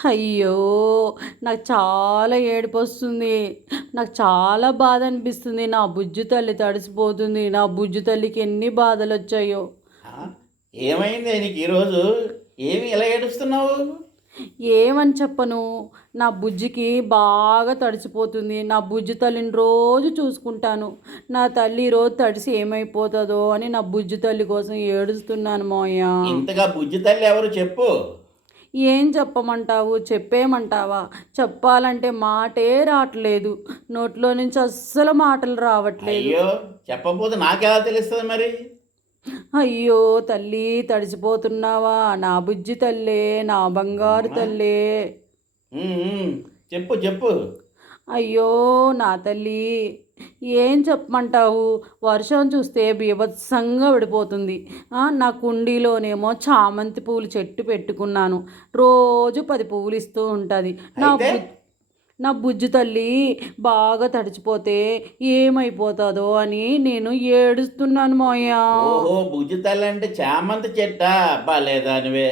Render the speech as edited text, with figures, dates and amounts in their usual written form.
అయ్యో! నాకు చాలా ఏడుపొస్తుంది. నాకు చాలా బాధ అనిపిస్తుంది. నా బుజ్జి తల్లి తడిసిపోతుంది. నా బుజ్జి తల్లికి ఎన్ని బాధలొచ్చాయో. ఆ! ఏమైందే నీకు ఈరోజు? ఏమి ఇలా ఏడుస్తున్నావు? ఏమని చెప్పను. నా బుజ్జికి బాగా తడిసిపోతుంది. నా బుజ్జి తల్లిని రోజు చూసుకుంటాను. నా తల్లి ఈరోజు తడిసి ఏమైపోతదో అని నా బుజ్జి తల్లి కోసం ఏడుస్తున్నాను మావయ్య. ఇంతగా బుజ్జి తల్లి ఎవరు చెప్పు? ఏం చెప్పమంటావు? చెప్పేయమంటావా? చెప్పాలంటే మాటే రావట్లేదు. నోట్లో నుంచి అస్సలు మాటలు రావట్లేదు. అయ్యో! చెప్పకపోతే నాకెలా తెలుస్తది మరి? అయ్యో! తల్లీ తడిసిపోతున్నావా? నా బుజ్జి తల్లే, నా బంగారు అవునా? తల్లే. హ్మ్. హ్మ్. చెప్పు చెప్పు. అయ్యో! నా తల్లీ. ఏం చెప్పమంటావు? వర్షం చూస్తే బీభత్సంగా పడిపోతుంది. నా కుండీలోనేమో చామంతి పూలు చెట్టు పెట్టుకున్నాను. రోజు 10 పువ్వులు ఇస్తూ ఉంటది. అయితే? నా బుజ్జి తల్లి బాగా తడిచిపోతే ఏమైపోతుందో అని నేను ఏడుస్తున్నాను మావయ్య. ఓహో! బుజ్జి తల్లంటే చామంతి చెట్టా? భలేదానివే.